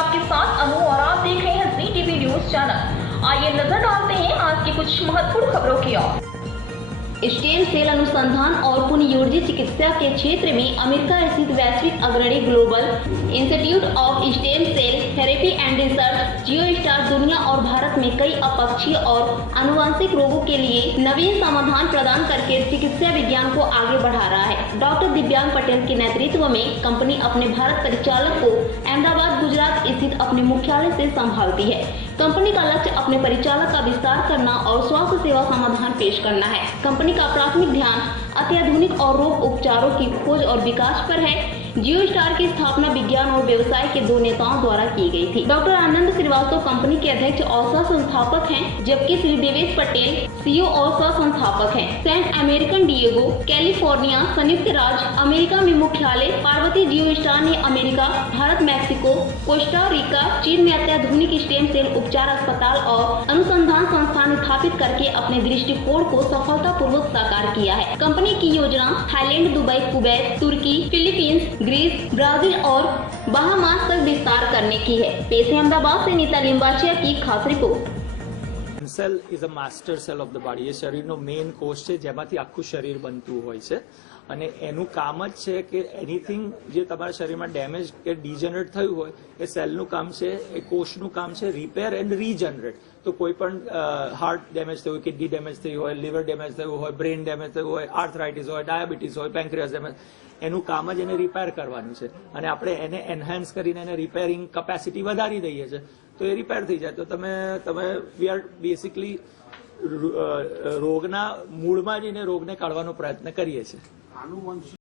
आपके साथ अनु और आप देख रहे हैं जी टीवी न्यूज चैनल। आइए नजर डालते हैं आज की कुछ महत्वपूर्ण खबरों की ओर। स्टेम सेल अनुसंधान और पुनर्योजी चिकित्सा के क्षेत्र में अमेरिका स्थित वैश्विक अग्रणी global institute of stem cell therapy and research Geostar दुनिया और भारत में कई अपक्षीय और आनुवंशिक रोगों के लिए नवीन समाधान प्रदान करके चिकित्सा विज्ञान को आगे बढ़ा रहा है। डॉक्टर दिव्यांग पटेल के नेतृत्व में कंपनी अपने भारत परिचालक को अहमदाबाद गुजरात स्थित अपने मुख्यालय से संभालती है। कंपनी का लक्ष्य अपने परिचालक का विस्तार करना और स्वास्थ्य सेवा समाधान पेश करना है। कंपनी का प्राथमिक ध्यान अत्याधुनिक और रोग उपचारों की खोज और विकास पर है। जियोस्टार की स्थापना विज्ञान और व्यवसाय के दो नेताओं द्वारा की गई थी। डॉक्टर आनंद श्रीवास्तव कंपनी के अध्यक्ष और सह संस्थापक हैं, जबकि श्री देवेश पटेल सीईओ और सह संस्थापक हैं। सैन अमेरिकन डिएगो, कैलिफोर्निया, संयुक्त राज्य अमेरिका में मुख्यालय। पार्वती जियोस्टार ने America, Bharat, Mexico, Costa Rica, चीन में अत्याधुनिक स्टेम सेल उपचार अस्पताल और अनुसंधान संस्थान स्थापित करके अपने दृष्टिकोण को सफलतापूर्वक साकार किया है। कंपनी की योजना थाईलैंड, दुबई, कुवैत, तुर्की, फिलीपींस, ग्रीस, ब्राजील और बहामास तक विस्तार करने की है। पेश है अहमदाबाद से नीता लिंबाचिया की खास report. Cell is a master cell of the body. એ શરીરનો મેઇન કોષ છે જેમાંથી આખું શરીર બનતું હોય છે અને એનું કામ જ છે કે એનીથિંગ જે તમારા શરીરમાં ડેમેજ કે ડિજનરેટ થયું હોય એ સેલનું કામ છે, એ કોષનું કામ છે રિપેર એન્ડ રીજનરેટ। તો કોઈ પણ હાર્ટ ડેમેજ થયું, કિડની ડેમેજ થઈ હોય, લીવર ડેમેજ થયું હોય, બ્રેન ડેમેજ થયું હોય, આર્થરાઇટિસ હોય, ડાયાબિટીસ હોય, પેન્ક્રિયાસ ડેમેજ, એનું કામ જ એને રિપેર કરવાનું છે અને આપણે એને એનહાન્સ કરીને એને રિપેરિંગ કેપેસિટી વધારી દઈએ છીએ તો એ રિપેર થઈ જાય। તો તમે વી આર બેસિકલી રોગના મૂળમાં જઈને રોગને કાઢવાનો પ્રયત્ન કરીએ છીએ।